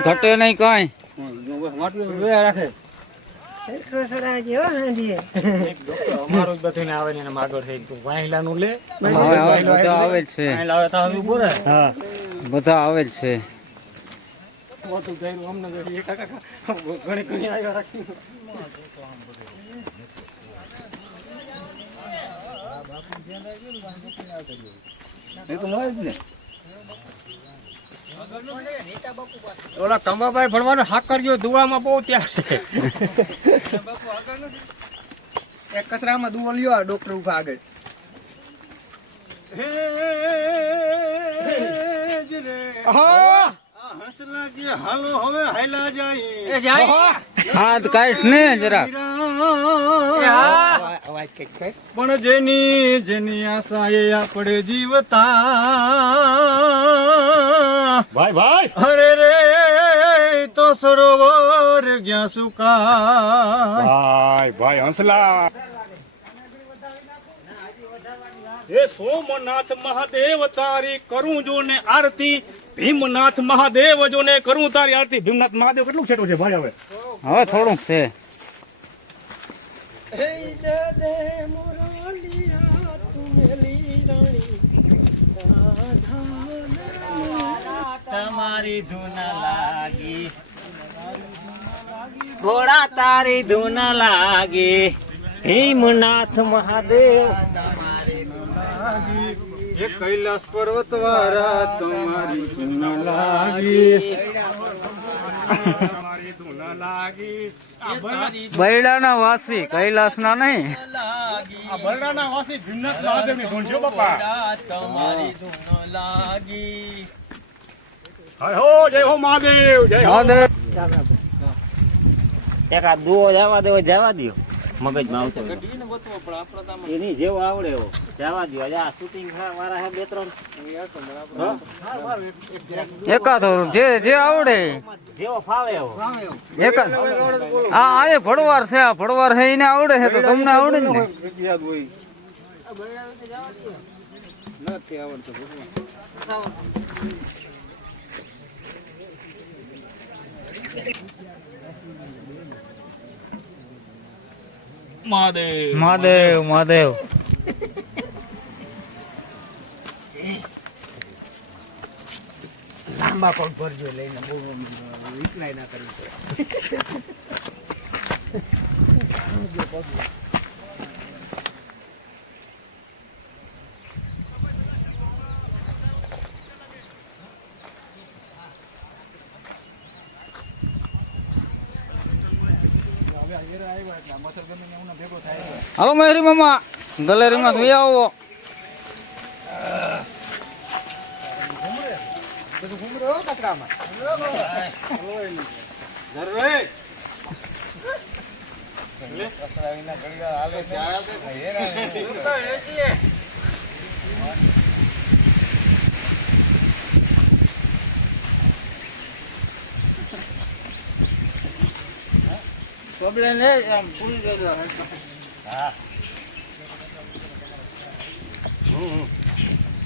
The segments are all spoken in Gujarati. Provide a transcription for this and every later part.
ઘટે નહીં કઈ. રાખે. જ ને થઈ તું વાહિલાનું લે બધા આવે જ છે વાહિલા તો બધા આવે જ છે મોટું જોડે કાકા ઘણી ઘણી આવ્યા રાખી ઓલા કંબાભાઈ ભણવાનો હાક કરજો દુવામાં બહુ ત્યાં છે. એક કચરામાં દુવો લ્યો આ ડોક્ટર ઊભા આગળ. હાલો હવે હાયલા જાય. હાથ કાઢ ને કઈ પણ જેની જેની આશા એ આપણે જીવતા ભાઈ ભાઈ! અરે રે તો સરોવર ગયા સુકા ભાઈ ભાઈ હંસલા! હે સોમનાથ મહાદેવ તારી કરું જો ને આરતી ભીમનાથ મહાદેવ જો ને કરું તારી આરતી. ભીમનાથ મહાદેવ કેટલું છેટું છે ભાઈ હવે? હવે થોડુંક છે. તમારી ધૂન લાગી. ઘોડા તારી ધૂન લાગી. ભીમનાથ મહાદેવ. એ કૈલાસ પર્વત વાળા તમારી ચૂન લાગી. બૈડાના વાસી કૈલાસના નહીં. આ બરડાના વાસી ભીમનાથ મહાદેવની ધૂન છે બાપા. તમારી લાગી હો જય હો મહાદેવ જય મહાદેવ. એક આ દુઓ જવા દેવો જવા દો મગજમાં આવતો. એની જેવો આવડે એવો. જવા દો આજે આ શૂટિંગ વાળા હે બે ત્રણ. એકાદો જે જે આવડે. જેવો ફાવે એવો. એકાદ હા આ એ ભડવાર છે. આ ભડવાર છે એને આવડે છે તો તમને આવડે ને. નથી હોય મહાદેવ. મહાદેવ મહાદેવ. લાંબા પગ ભરજો લઈને બહુ વિકલાય ના કરી હાલો મહેરી મામા ગલેરીમાં જોઈ આવો. બધું ઘૂમરે હો કચરામાં ધરવે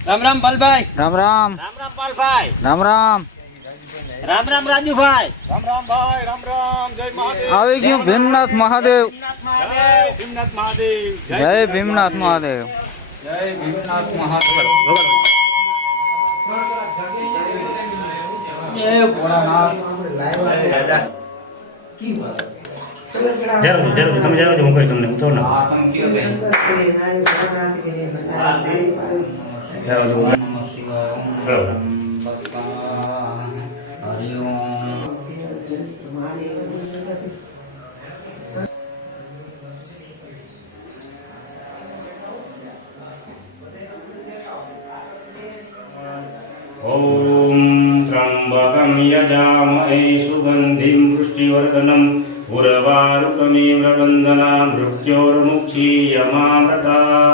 રામ રામ બાલભાઈ રામ રામ. રામ રામ પાલભાઈ. રામ રામ. રામ રામ રાજુભાઈ. રામ રામ ભાઈ રામ રામ. જય મહાદેવ. આવી ગયું ભીમનાથ મહાદેવ. જય ભીમનાથ મહાદેવ. જય ભીમનાથ મહાદેવ. જય ભીમનાથ મહાદેવ. જય ભોળાનાથ. જરૂર જરૂર તમે જરૂર હું કહી તમને ઉતરો ના આ તમે કયો બેન? નમઃ શિવાય. ઓમ ત્રંબકા હરિ ઓમ. ॐ त्र्यम्बकं यजामहे सुगन्धिं पुष्टिवर्धनम् उर्वारुकमेव वन्दना मृत्योर्मुक्षीयमामृतात्